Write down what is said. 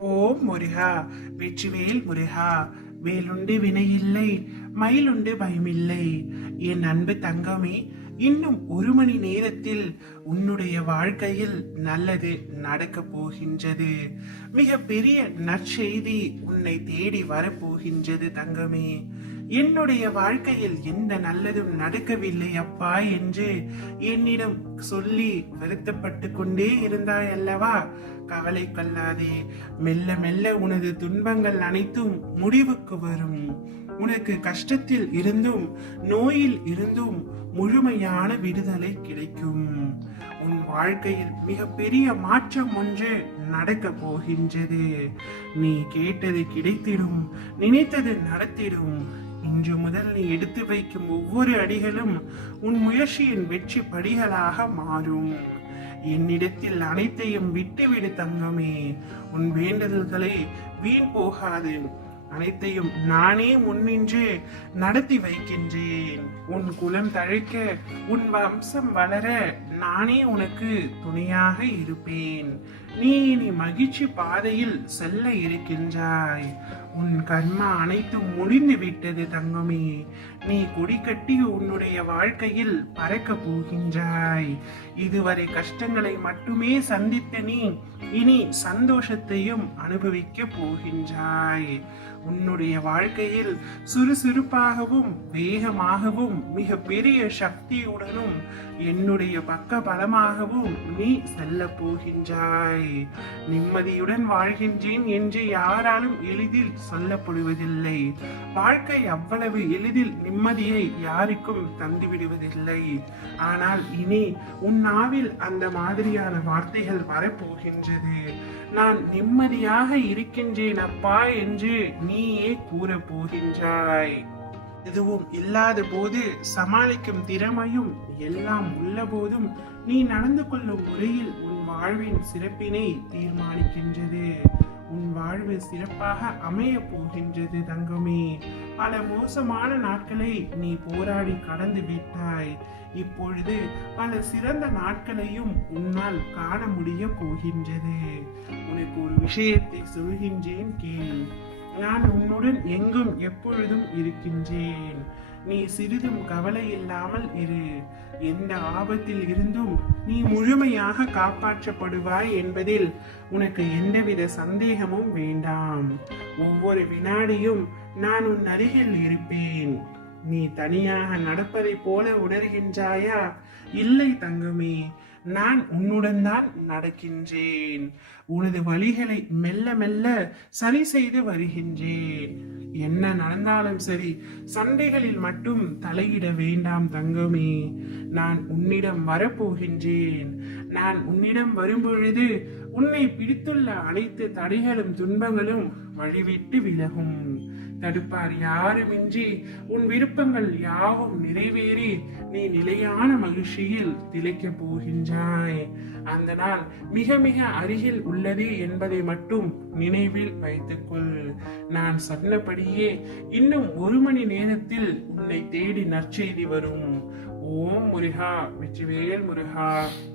ஓம் முருகா, வெற்றிவேல் முருகா. வேலுண்டு வினையில்லை, மயிலுண்டு பயமில்லை. என் அன்பு தங்கமே, இன்னும் 1 மணி நேரத்தில் உன்னுடைய வாழ்க்கையில் நல்லது நடக்க போகின்றது. மிக பெரிய நற்செய்தி உன்னை தேடி வரப்போகின்றது தங்கமே. என்னுடைய வாழ்க்கையில் எந்த நல்லதும் நடக்கவில்லை அப்பா என்று என்னிடம் சொல்லி வருத்தப்பட்டு கொண்டே இருந்தாய் அல்லவா? கவலை கொள்ளாதே. மெல்ல மெல்ல உனது துன்பங்கள் அனைத்தும் முடிவுக்கு வரும். உனக்கு கஷ்டத்தில் இருந்தும் நோயில் இருந்தும் முழுமையான விடுதலை கிடைக்கும். உன் வாழ்க்கையில் மிக பெரிய மாற்றம் ஒன்று நடக்க போகின்றது. நீ கேட்டது கிடைத்திடும், நினைத்தது நடத்திடும். இன்று முதல் நீ எடுத்து வைக்கும் ஒவ்வொரு அடிகளும் உன் முயற்சியின் வெற்றி படிகளாக மாறும். என்னிடத்தில் அனைத்தையும் விட்டுவிடு தங்கமே. உன் வேண்டுதல்களை வீண் போகாது. அனைத்தையும் நானே முன்னின்று நடத்தி வைக்கின்றேன். உன் குலம் தழைக்க, உன் வம்சம் வளர நானே உனக்கு துணையாக இருப்பேன். நீ இனி மகிழ்ச்சி பாதையில் செல்ல இருக்கின்றாய். உன் கர்மா அனைத்தும் முடிந்து விட்டது தங்கமே. நீ கொடி கட்டி உன்னுடைய வாழ்க்கையில் பறக்க போகின்றாய். இதுவரை கஷ்டங்களை மட்டுமே சந்தித்த நீ இனி சந்தோஷத்தையும் அனுபவிக்க போகின்றாய். உன்னுடைய வாழ்க்கையில் சுறுசுறுப்பாகவும் வேகமாகவும் மிக பெரிய சக்தியுடனும் என்னுடைய பக்க பலமாகவும் நீ செல்ல போகின்றாய். நிம்மதியுடன் வாழ்கின்றேன் என்று யாராலும் எளிதில் சொல்லப்படுவதில்லை. வாழ்க்கை அவ்வளவு எளிதில் நிம்மதியை யாருக்கும் தந்துவிடுவதில்லை. ஆனால் இனி உன் நாவில் அந்த மாதிரியான வார்த்தைகள் வரப்போகின்றது. நான் நிம்மதியாக இருக்கின்றேன் அப்பா என்று நீயே கூற போகின்றாய். எதுவும் இல்லாத போது சமாளிக்கும் திறமையும் எல்லாம் உள்ள போதும் நீ நடந்து கொள்ளும் முறையில் உன் வாழ்வின் சிறப்பினை தீர்மானிக்கின்றது. உன் வாழ்வு சிறப்பாக அமைய போகின்றது தங்கமே. பல மோசமான நாட்களை நீ போராடி கடந்து விட்டாய். இப்பொழுது பல சிறந்த நாட்களையும் உன்னால் காண முடிய போகின்றது. உனக்கு ஒரு விஷயத்தை சொல்கின்றேன் கேள். நான் உன்னுடன் எங்கும் எப்பொழுதும் இருக்கின்றேன். நீ சிறிதும் கவலை இல்லாமல் இரு. எந்த ஆபத்தில் இருந்தும் நீ முழுமையாக காப்பாற்றப்படுவாய் என்பதில் உனக்கு எந்தவித சந்தேகமும் வேண்டாம். ஒவ்வொரு வினாடியும் நான் உன் அருகில் இருப்பேன். நீ தனியாக நடப்பதை போல உணர்கின்றாயா? இல்லை தங்கமே, நான் உன்னுடன் தான் நடக்கின்றேன். உனது வழிகளை மெல்ல மெல்ல சரி செய்து வருகின்றேன். என்ன நடந்தாலும் சரி, சண்டைகளில் மட்டும் தலையிட வேண்டாம் தங்கமே. நான் உன்னிடம் வரப்போகின்றேன். நான் உன்னிடம் வரும்பொழுது உன்னை பிடித்துள்ள அனைத்து தடைகளும் துன்பங்களும் வழிவிட்டு விலகும். தடுப்பார் யாருமின்றி உன் விருப்பங்கள் யாவும் நிறைவேறி நீ நிலையான மகிழ்ச்சியில் திளைக்க போகின்றாய். அந்த நாள் மிக மிக அருகில் உள்ளது என்பதை மட்டும் நினைவில் வைத்துக்கொள். நான் சொன்னபடியே இன்னும் 1 மணி நேரத்தில் உன்னை தேடி நற்செய்தி வரும். ஓம் முருகா, வெற்றிவேல் முருகா.